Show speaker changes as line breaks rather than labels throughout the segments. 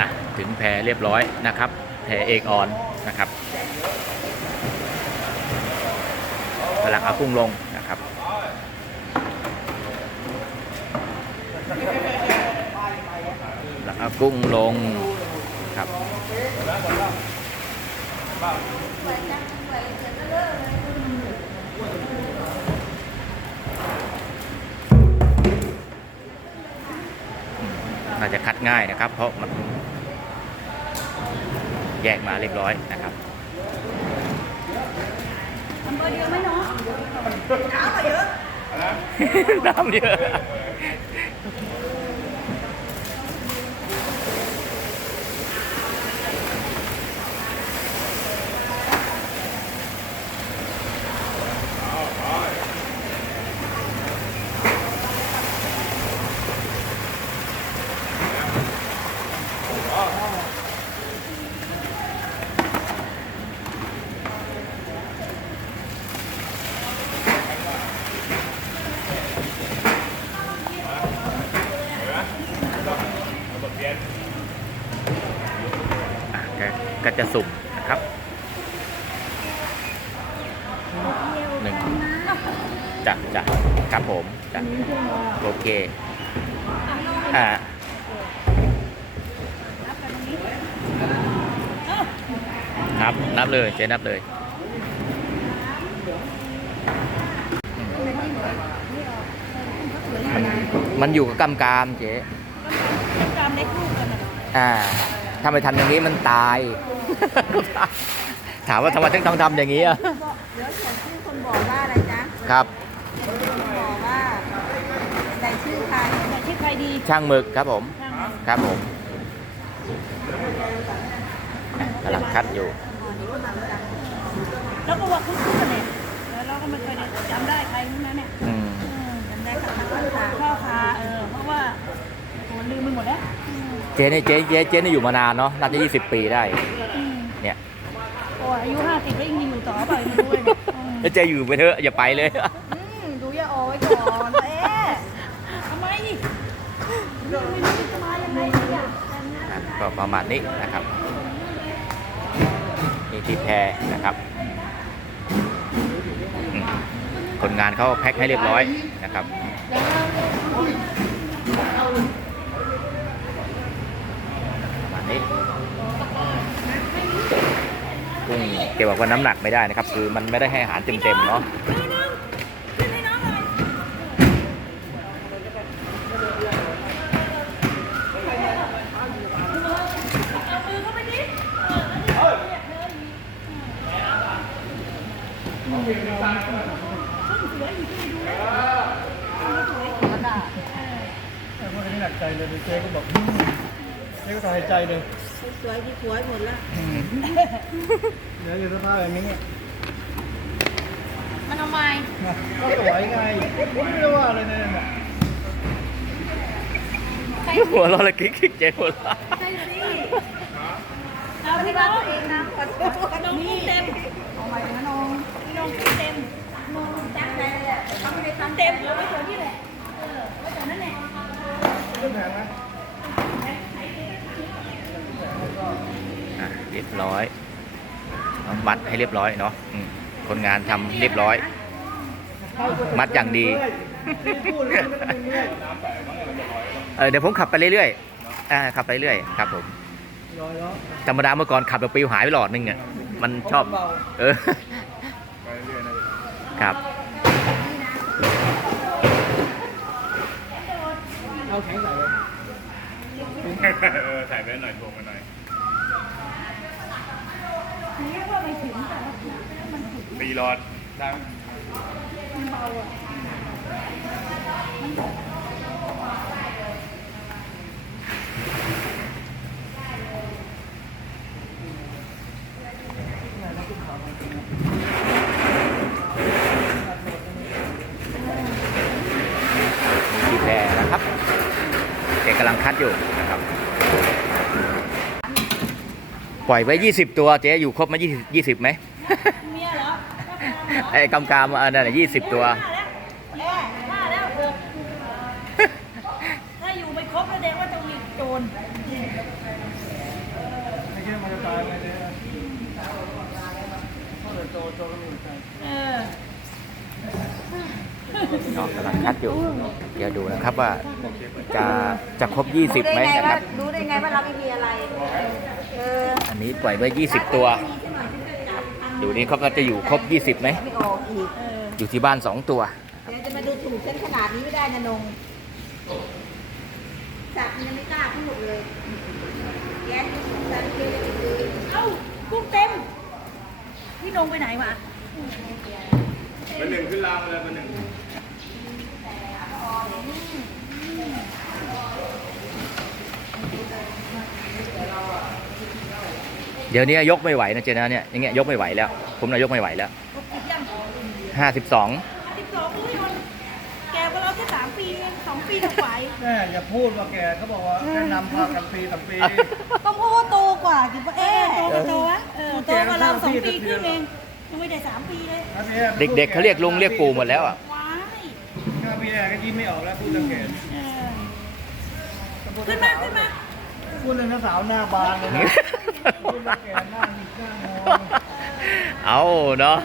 อะถึงแพรเรียบร้อยนะครับ แพรเอกออนนะครับกำลังเอากุ้งลงนะครับกำลังเอากุ้งลงครับน่าจะคัดง่ายนะครับ เพราะมัน แยกมาเรียบร้อยนะครับ
เบอร์เดียวไหมเนาะน้ำมาเยอะ
น้ำเยอะอะก็ก็ จะสุ่มนะครับหนึ่งจัดจัดครับผมจัดโอเคอ่านับนับเลยเจ๊นับเลยมันมันอยู่กับกำกามเจ๊
ตามเล็กลูกกันนะ
อ่า ถ้าไม่ทำอย่างนี้มันตาย ถามว่าทำไมถึงต้องทำอย่างนี้อะ
บอกเดี๋ยวส่วนชื่อคนบอกว่าอะไรจ๊ะ
ครับ
คนบอกว่าใส่ชื่อใครใส่ชื่อใครดี
ช่างหมึกครับผม
ช่างมัน
ครับผมกำลังคัดอยู่
แล้วก็ว่าคุ้นๆกันเนี่ยแล้วเราก็ไม่เคยได้จำได้ใครทั้งนั้นเนี่ย
อืม
เออจำได้กับทางข้าวขาข้าวขาเออเพราะว่าโหลืมไปหมดแล้วอืม
เจ๊นี่เจ๊เจ๊เจ๊นี่อยู่มานานเนาะน่าจะ20ปีได้
อืม
เนี่ย
โอ้ยอายุห้าสิบแล้วยังอยู่ต่อเปล่าไม่รู้เลยเนี่ยอืม
แล้วเจ๊อยู่ไปเถอะอย่าไปเลย
อืมดูอย่าออไว้ก่อนเอ๊ะทำไมไม่รู้จะมายังไงเนี่ย
ก็ประมาณนี้นะครับนี่ที่แพรนะครับอืมคนงานเขาแพ็คให้เรียบร้อยนะครับประมาณ นี้กุ้งเกี่ยวกับว่าน้ำหนักไม่ได้นะครับ คือมันไม่ได้ให้อาหารเต็มๆเนาะ
แต่พวกนี้หนักใจเลยเจ๊ก็บอก อืมเจ๊ก็สบายใจเลย
สวยที่สวยหมดแล้ว
เดี๋ยวอยู่สภาพแบบนี้เนี่ย
มันเอาไม้
นะก็สวยไงผมไม่ได้ว่าอะไรเลยเนี่ย
หัวเราะเลยกิ๊กกิ๊กเจ๊หัวเราะ
ใช่สิเอาที่บ้านตัวเองนะขอโทษน้องเต็มเอาไม้นะน้องน้องเต็มน้องตั้งใจเลยอะทำไม่ได้ทำเต็มเอาไว้ตัวนี้แหละเออไว้ตัวนั้นแหละ
เรื่องแผงนะ
รียบร้อยมัดให้เรียบร้อยเนาะอืมคนงานทำเรียบร้อย มัดอย่างดี
พูดเลยไม่ต้องเรื่อย
เออเดี๋ยวผมขับไปเรื่อยๆอ่าขับไปเรื่อยครับผม
รอยล้อ
ธรรมดาเมื่อก่อนขับแบบปิวหายไปหลอดนึงอะมันชอบ
เบา
เออ
ไปเรื่อยนะ
ครับ
เอาแข็งใส่เลย
เออถ่ายไปหน่อยทวงมาหน่อย
เรียกว่าไม่ถึงแต่ว่ามันถึง
ตีรอดได้ไหม
มันเบาอะ
ที่แพรนะครับแกกำลังคัดอยู่นะครับ ปล่อยไว้ 20 ตัวเจ๊อยู่ครบไหมา20 20ไหม
เมียเหรอ
ไอ้กำกามอันนั้นยี่สิบตัว
แม่ฆ่าแล้วเออถ้าอยู่ไม่ครบแสดงว่าต้องมีโจร
ตายไปเลยนะพ่อเลยโตโตก็ไม่เหมือนกัน
เออ
น้องกำลังคัดอยู่เดี๋ยวดูนะครับว่าจะจะครบ 20ไหม
รู้ได้ไง
นะค
ว่า
รับ
รู้ได้ไงว่าเราไม่มีอะไร เออ
อั นนี้ปล่อยไว้ 20 ตัวดูนี่เขาก็จะอยู่ครบ 20ไหม
ไม่ออกอีก
อยู่ที่บ้าน 2 ตัว
เดี๋ยวจะมาดูถูกฉันขนาดนี้ไม่ได้นะนงจับยังไม่กล้าพูดเลยแก๊สสันเกลือเลย
เอ้ากุ้งเต็ม พี่นงไปไหนวะ
เป็นหนึ่งขึ้นรางไปเลยเป็นหนึ่ง
เดี๋ยวนี้ยกไม่ไหวนะเจนะเนี่ยอย่างเงี้ยยกไม่ไหวแล้ว ผมนายกไม่ไหวแล้ว
ติดยัง
52
สิบสองอุ้ยนแกก็เราแค่สามปีเองสองปีจะไหว
แม่อย่าพูดว่าแกเขาบอกว่าแนะนำพากันปีต่อปี
ต้องพูดว่าโตกว่ากี่ปะเอ๊ะโตกว่าโตวะเออโตกว่าเราสองปีครึ่งเองยังไม่ได้สามปีเลย
เด็กๆเขาเรียกลุงเรียกปู่หมดแล้วอะ
ว้าย
ข้าพี่แอร์ก็ยิ้มไม่ออกแล้วพูดสังเกต
เออขึ้นมาขึ้นมา
พูดเลยนะสาวหน้าบานเลย นะพูดว่าแกหน้าหงิกหน้างง
เอาเนาะ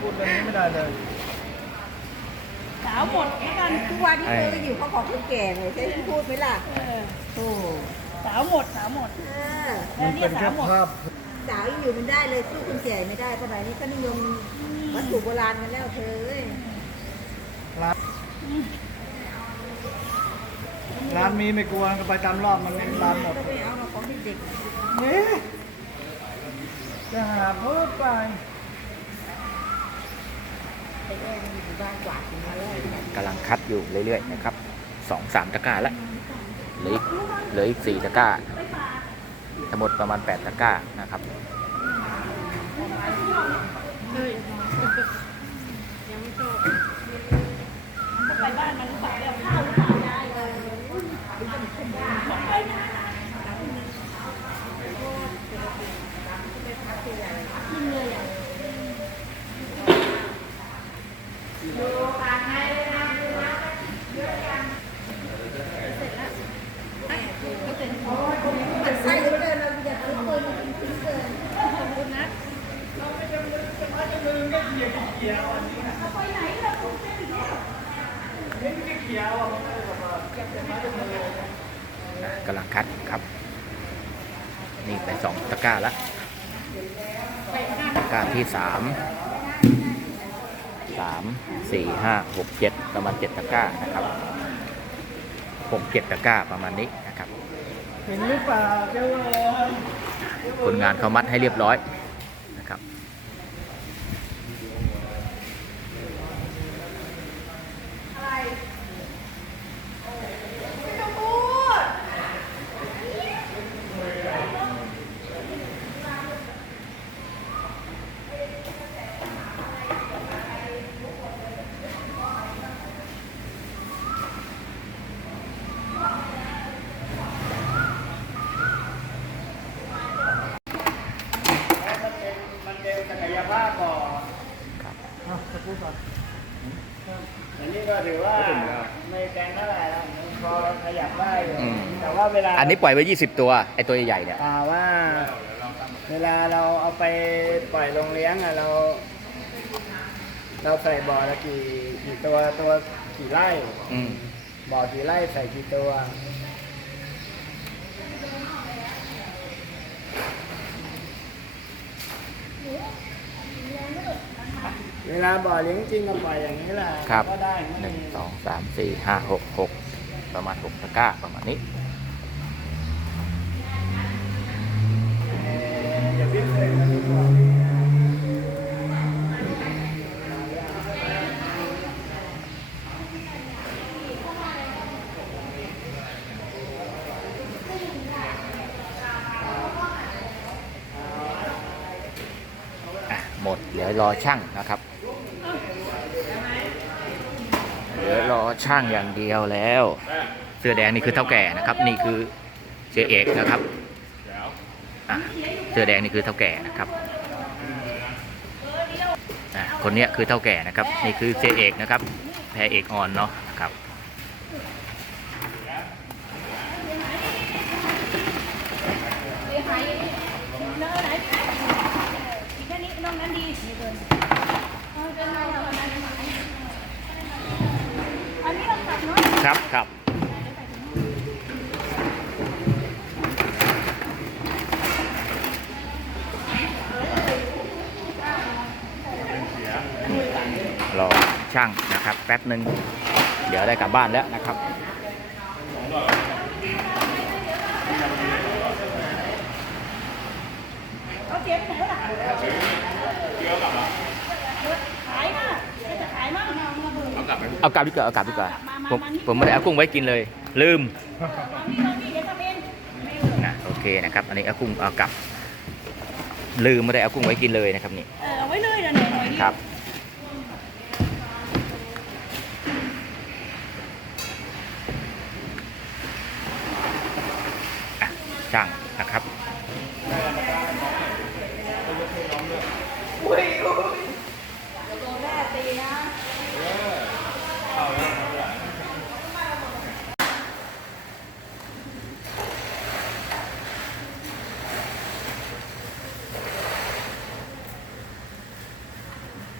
พูดเรื่องนี้ไม่ได้เลย
สาวหมดแล้วกัน
ทุกวันนี้เธอก็อยู่เขาของคนแก่เลยใช่ที่พูดไหมล่ะ
เออ
โอ้
สาวหมดสาวหมด
เออ
แล้ว
มัน
เนี่
เป็
ย
น
สา
แค่
วหมด
ภาพ
สาวยังอยู่มันได้เลยสู้คนแก่ไม่ได้เพราะอะไรนี่ก็นิยมวัตถุโบราณกันแล้วเธอเอ้ย
ร้านร้านมีไม่กลัวก็ไปตามรอบมันร้านหมด
ก็ไปเอามาของเด็ก
เอ๊ะจะหาเพิ่มไป
ๆไปแก้มันอยู่บ้านกวาดถึงมาแล้ว
กำลังคัดอยู่เรื่อยๆนะครับสองสามตะกร้าแล้วเหลืออีกเหลืออีกสี่ตะกร้า ทั้งหมดประมาณแปดตะกร้านะครับ
ไปบ้านมันหรือเปล่าแล้วข้าวหรือเปล่าได้เลย
มันไส้เหลือเกินเราอย่าทิ้งเลยมันทิ้งเกิน
กำลังคัดครับ นี่ไปสองตะกร้าแล้วตะกร้าที่สามสามสี่ห้าหกเจ็ดประมาณเจ็ดตะกร้านะครับหกเจ็ดตะกร้าประมาณนี้นะครับ
เห็นหรือเปล่าเจ้าว่า
คนงานเขามัดให้เรียบร้อยนะครับ
มันเป็นศักยภาพก่อน
ครับ
อะจะพูดก่อน
อันนี้ก็ถือว่าไม่แกงเท่าไหร่แล้วพอขยับได้อยู่
อืม
แต่ ว่าเวลา
อันนี้ปล่อยไว้ 20 ตัวไอตัวใหญ่ๆเนี่ย
อ่าว่า เวลาเราเอาไปปล่อยลงเลี้ยงอะเรา เราใส่บ่อละกี่กี่ตัวตัวกี่ไร่
อืม
บ่อกี่ไร่ใส่กี่ตัวเวลาบ่อเลี้ยงจริงก็ปล่อยอย่างนี้แหละ
ครับ
ก็ได้
หนึ่งสองสามสี่ห้าหกหกประมาณหกตะกร้าประมาณนี้
ด
เหลือรอช่างนะครับเหลือรอช่างอย่างเดียวแล้ว เสื้อแดงนี่คือเท่าแก่นะครับ นี่คือเสียเอกนะครับเสื้อแดงนี่คือเท่าแก่นะครับคนนี้คือเท่าแก่นะครับ นี่คือเสียเอกนะครับ แพรเอกอ่อนเนาะครับ
ไหน นั้นดีเดินเอาเดินมาเอาอันนี้เราตัดเนาะ
ครับครับรอช่างนะครับแป๊บหนึ่งเดี๋ยวได้กลับบ้านแล้วนะครับ
เอาเก็บไปไหนล่ะขายน่ะจะขายมั่งเอามา เบิก
เอากลับไป
เอากลับดีกว่าเอากลับดีกว่าผมผมไม่ได้เอากุ้งไว้กินเลย ลืม
ตอนนี้เรามีเดี๋ยวทำเอง
นะโอเคนะครับ อันนี้เอากุ้งเอากลับ ลืมไม่ได้เอากุ้งไว้กินเลยนะครับนี่
เออเอาไว้เลยเดี๋ยวหน่อยหน่อยนี่
ครับอะช่างนะครับ
แม่ตีนะ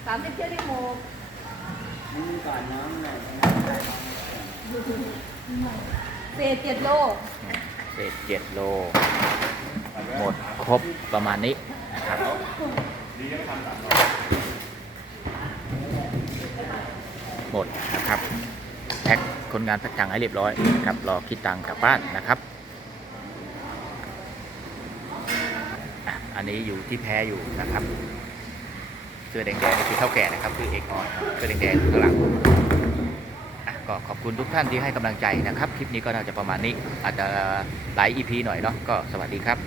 สามสิบเจ็ดที่โมง
มีก่อนน้องหน่อย
เศษเจ็ดโล
เศษเจ็ดโล หมดครบประมาณนี้นะครับหมดนะครับ แพ็คคนงานแพ็คตังให้เรียบร้อยนะครับรอคิดตังค์กลับบ้านนะครับอันนี้อยู่ที่แพ้อยู่นะครับ เสื้อแดงๆนี่คือเท่าแก่นะครับคือเอกออนเสื้อแดงๆอยู่ข้างหลังอะก็ขอบคุณทุกท่านที่ให้กำลังใจนะครับ คลิปนี้ก็น่าจะประมาณนี้ อาจจะหลายอีพีหน่อยเนาะก็สวัสดีครับ